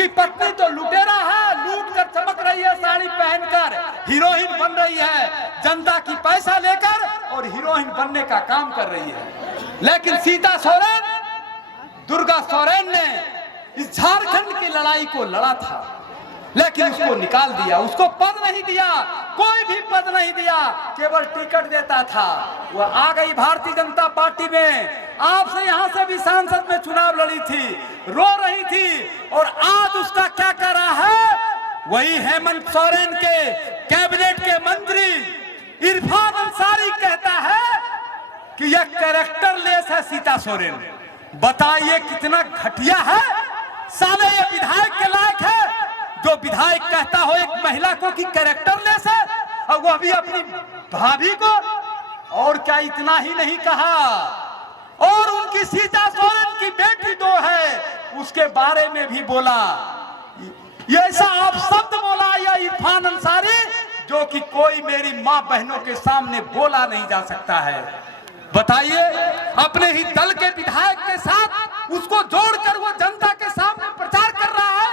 उसकी पत्नी तो लुटेरा है, लूट कर चमक रही है साड़ी पहनकर, हीरोइन बन रही है जनता की पैसा लेकर और हीरोइन बनने का काम कर रही है। लेकिन सीता सोरेन, दुर्गा सोरेन ने इस झारखंड की लड़ाई को लड़ा था, लेकिन उसको निकाल दिया, उसको पद नहीं दिया, कोई भी पद नहीं दिया, केवल टिकट देता था। वो आ गई भारतीय जनता पार्टी में, आपसे यहां से भी सांसद में चुनाव लड़ी थी, रो रही थी, और आज उसका क्या कर रहा है? वही हेमंत सोरेन के कैबिनेट के मंत्री इरफान अंसारी कहता है कि यह कैरेक्टरलेस है सीता सोरेन। बताइए कितना घटिया है। साले ये विधायक के लायक है जो विधायक कहता हो एक महिला को कि कैरेक्टरलेस है, और वह भी अपनी भाभी को। और क्या इतना ही नहीं कहा, और उनकी सीता सोरेन की बेटी दो है, उसके बारे में भी बोला। ये ऐसा आप शब्द बोला या इरफान अंसारी जो कि कोई मेरी मां बहनों के सामने बोला नहीं जा सकता है। बताइए, अपने ही दल के विधायक के साथ उसको जोड़कर वो जनता के सामने प्रचार कर रहा है।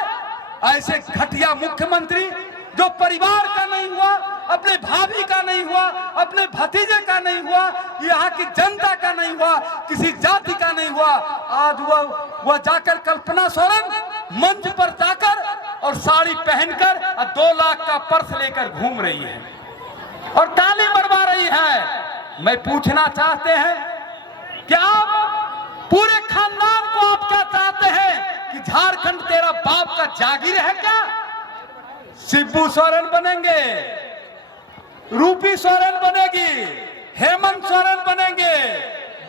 ऐसे घटिया मुख्यमंत्री जो परिवार का नहीं हुआ, अपने भाभी का नहीं हुआ, अपने भतीजे का नहीं हुआ, यहाँ की जनता का नहीं हुआ, किसी जाति का नहीं हुआ, आज वह जाकर कल्पना सोरेन मंच पर जाकर और साड़ी पहनकर 2 लाख का पर्स लेकर घूम रही है और ताली मरवा रही है। मैं पूछना चाहते हैं कि आप पूरे खानदान को आप क्या चाहते हैं कि झारखंड तेरा बाप का जागीर है क्या? शिबू सोरेन बनेंगे, रूपी सोरेन बनेगी, हेमंत सोरेन बनेंगे,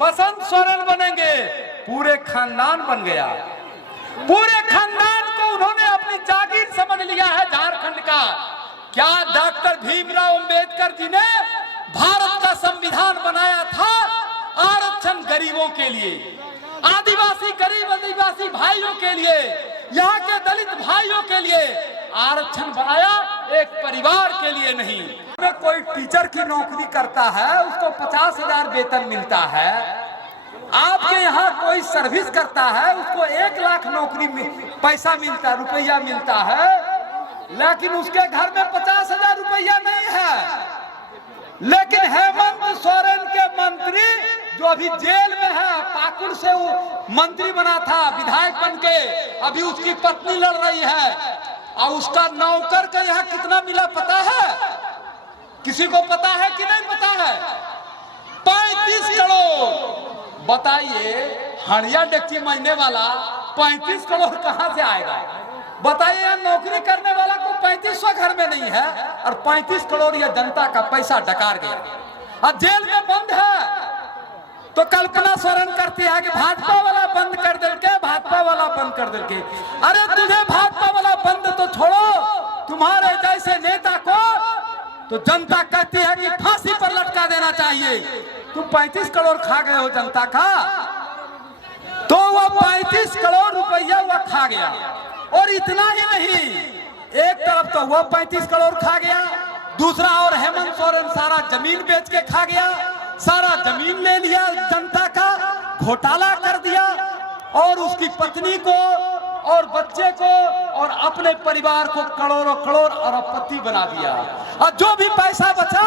बसंत सोरेन बनेंगे, पूरे खानदान बन गया। पूरे खानदान को उन्होंने अपनी जागीर समझ लिया है झारखंड का। क्या डॉक्टर भीमराव अंबेडकर जी ने भारत का संविधान बनाया था आरक्षण गरीबों के लिए, आदिवासी गरीब आदिवासी भाइयों के लिए, यहाँ के दलित भाइयों के लिए आरक्षण बनाया, एक परिवार के लिए नहीं। में कोई टीचर की नौकरी करता है, उसको 50,000 वेतन मिलता है। आपके यहाँ कोई सर्विस करता है, उसको 1 लाख नौकरी में पैसा मिलता, रुपया मिलता है, लेकिन उसके घर में 50,000 रुपया नहीं है। लेकिन हेमंत सोरेन के मंत्री जो अभी जेल में है, पाकुड़ से वो मंत्री बना था विधायक बन के, अभी उसकी पत्नी लड़ रही है, और उसका नौकर का यहाँ कितना मिला पता है? किसी को पता है कि नहीं पता है? 35 करोड़। बताइए, हड़िया डेक्ची महीने वाला 35 करोड़ कहां से आएगा? बताइए, यहाँ नौकरी करने वाला को 3500 घर में नहीं है, और 35 करोड़ यह जनता का पैसा डकार गया और जेल में बंद है। तो कल्पना सोरेन करती है कि भाजपा वाला बंद कर देंगे, भाजपा वाला बंद कर देंगे। अरे तुझे भाजपा वाला बंद तो छोड़ो, तुम्हारे जैसे नेता को तो जनता कहती है कि फांसी पर लटका देना चाहिए। तुम 35 करोड़ खा गए हो जनता का, तो वह 35 करोड़ रुपया वह खा गया। और इतना ही नहीं, एक तरफ तो वह 35 करोड़ खा गया, दूसरा और हेमंत सोरेन सारा जमीन बेच के खा गया, सारा जमीन ले लिया, जनता का घोटाला कर दिया, और उसकी पत्नी को और बच्चे को और अपने परिवार को करोड़ों करोड़ अरबपति बना दिया। और जो भी पैसा बचा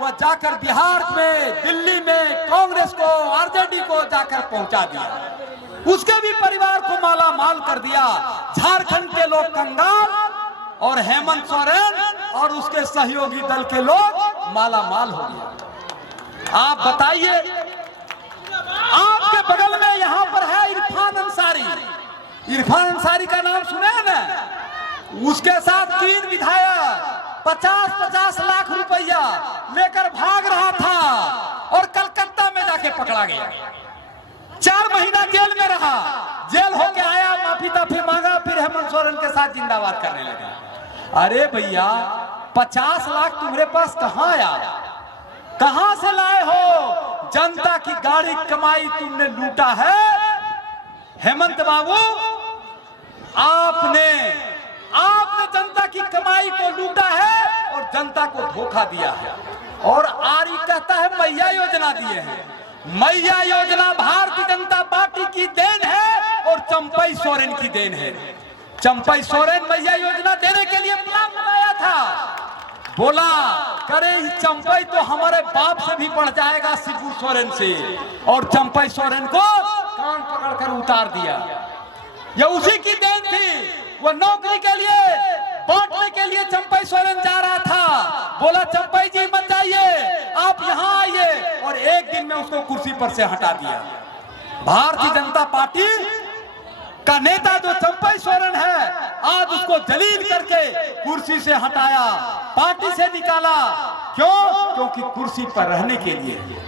वह जाकर बिहार में, दिल्ली में कांग्रेस को, आरजेडी को जाकर पहुंचा दिया, उसके भी परिवार को माला माल कर दिया। झारखंड के लोग कंगाल और हेमंत सोरेन और उसके सहयोगी दल के लोग माला माल हो गया। आप बताइए, आपके बगल में यहां पर है इरफान अंसारी। इरफान अंसारी का नाम सुने हैं ना? उसके साथ 3 विधायक 50-50 लाख रुपया लेकर भाग रहा था और कलकत्ता में जाके पकड़ा गया। 4 महीना जेल में रहा, जेल होके आया, माफी ताफी मांगा, फिर हेमंत सोरेन के साथ जिंदाबाद करने लगा। अरे भैया, 50 लाख तुम्हारे पास कहां आया? कहां से लाए हो? जनता की गाड़ी कमाई तुमने लूटा है हेमंत बाबू। आपने जनता की कमाई को लूटा है और जनता को धोखा दिया है। और आरी कहता है मैया योजना दिए हैं। मैया योजना भारतीय जनता पार्टी की देन है और चंपई सोरेन की देन है। चंपई सोरेन मैया योजना देने के लिए प्लान बनाया था। बोला करे चंपई तो हमारे बाप से भी बढ़ जाएगा शिबू सोरेन से, और चंपई सोरेन को कान पकड़कर उतार दिया। यह उसी की देन थी। वो नौकरी के लिए बांटने के लिए चंपई सोरेन जा रहा था। बोला चंपई जी मत जाइए, आप यहाँ आइए, और एक दिन में उसको कुर्सी पर से हटा दिया। भारतीय जनता पार्टी का नेता जो चंपई सोरेन है, आज उसको जलील करके कुर्सी से हटाया, पार्टी से निकाला। क्यों? क्योंकि कुर्सी पर रहने के लिए।